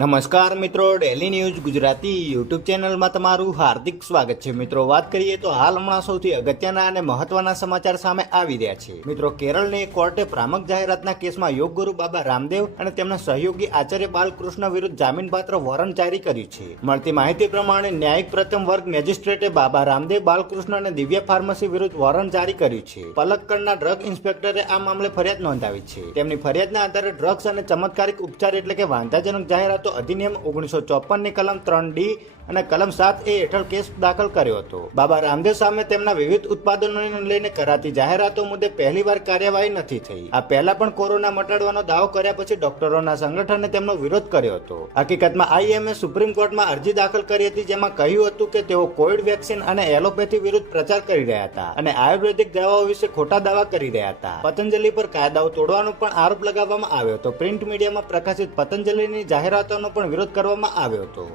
નમસ્કાર મિત્રો, daily news Gujarati YouTube ચેનલમાં તમારું હાર્દિક સ્વાગત છે. મિત્રો, વાત કરીએ તો હાલ હમણાં સૌથી અગત્યના અને મહત્વના સમાચાર સામે આવી રહ્યા છે. મિત્રો, કેરળની કોર્ટે ભ્રામક જાહેરાતના કેસમાં યોગ ગુરુ બાબા રામદેવ અને તેમના સહયોગી આચાર્ય બાલકૃષ્ણ વિરુદ્ધ જામીનપાત્ર વોરંટ જારી કર્યું છે. મળતી માહિતી પ્રમાણે ન્યાયિક પ્રથમ વર્ગ મેજિસ્ટ્રેટે બાબા રામદેવ, બાલકૃષ્ણ અને દિવ્યા ફાર્મસી વિરુદ્ધ વોરંટ જારી કર્યું છે. પલક્કડના ડ્રગ ઇન્સ્પેક્ટરે આ મામલે ફરિયાદ નોંધાવી છે. તેમની ફરિયાદના આધારે ડ્રગ્સ અને ચમત્કારિક ઉપચાર એટલે કે વાંધાજનક જાહેરાતો અધિનિયમ 1954 ની કલમ 3D અને કલમ 7A હેઠળ કેસ દાખલ કર્યો હતો. બાબા રામદેવ સામે તેમના વિવિધ ઉત્પાદનોને લઈને કરાતી જાહેરાતો મુદ્દે પહેલીવાર કાર્યવાહી નથી થઈ. આ પહેલા પણ કોરોના મટાડવાનો દાવો કર્યા પછી ડોક્ટરોના સંગઠને તેમનો વિરોધ કર્યો હતો. હકીકતમાં આઈએમએ સુપ્રીમ કોર્ટમાં અરજી દાખલ કરી હતી, જેમાં કહ્યું હતું કે તેઓ કોવિડ વેક્સિન અને એલોપેથી વિરુદ્ધ પ્રચાર કરી રહ્યા હતા અને આયુર્વેદિક દવાઓ વિશે ખોટા દાવા કરી રહ્યા હતા. પતંજલિ પર કાયદાઓ તોડવાનો પણ આરોપ લગાવવામાં આવ્યો હતો. પ્રિન્ટ મીડિયામાં પ્રકાશિત પતંજલિની જાહેરાતોનો પણ વિરોધ કરવામાં આવ્યો હતો.